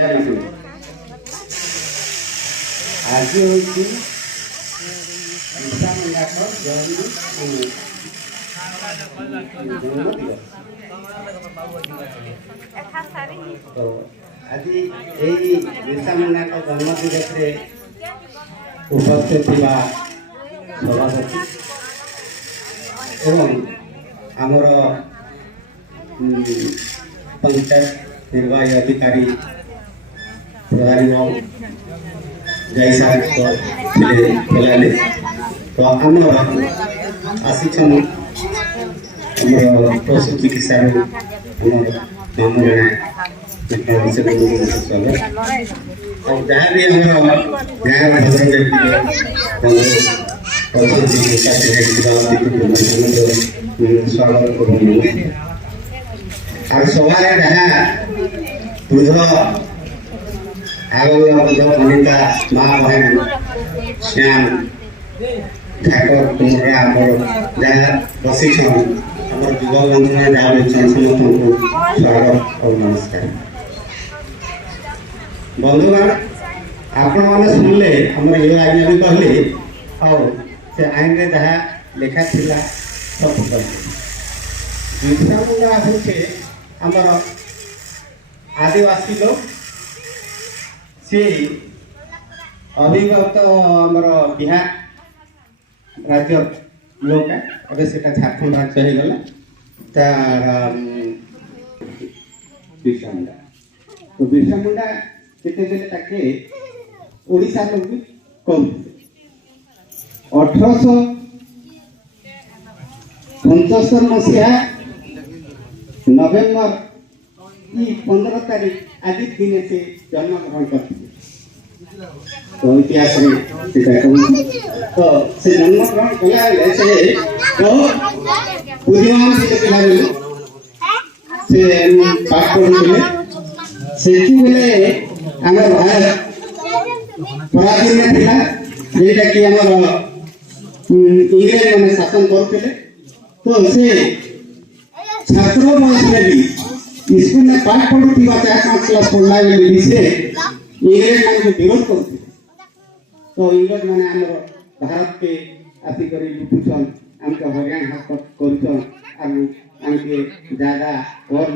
आज हूँ तो आज बिरसा मुंडा जन्मदिवस उपस्थित सभापति एवं आमर पंचायत निर्वाही अधिकारी प्रधान जय साहब तो आम आसीचन पशु चिकित्सा मामू जहाँ भी स्वागत और सवाल जहाँ वृद्ध अनिता माँ बहन श्याम ठाकुर कुमरा जहाँ बसी आम युव बंधु मैंने जहाँ भी समस्त को स्वागत और नमस्कार बंधुगण आपण मैंने शुणिले आम ये आईन भी कहले और से आईन में जहाँ लेखा था सब बिरसा मुंडा हूँ आमर आदिवासी लोग सी अभिगत आमर बिहार राज्य लोग अबे से झारखंड राज्य हो गला तार बिरसा मुंडा तो बिरसा मुंडा केते बेले ताके ओडिसा लोग भी कम 1875 मसीहा नवेम्बर 15 तारीख आज दिन से जन्म ग्रहण करते तो इतिहास तो से जन्म ग्रहण कला से बुद्धिमान से पाठ पढ़ुले से बेले आमर भारत पराधीन थिला जेटा कि आमर इंग्रेज माने शासन करते तो से छात्र बयस में भी स्कूल में पाठ पढ़ुती 4-5 क्लास पढ़ला बेले से इंग्रेज मान विरोध करते तो इंग्रेज माने आमर भारत के आसिक लुटुछन आमके हरियाणा हक करुछन आमके ज्यादा और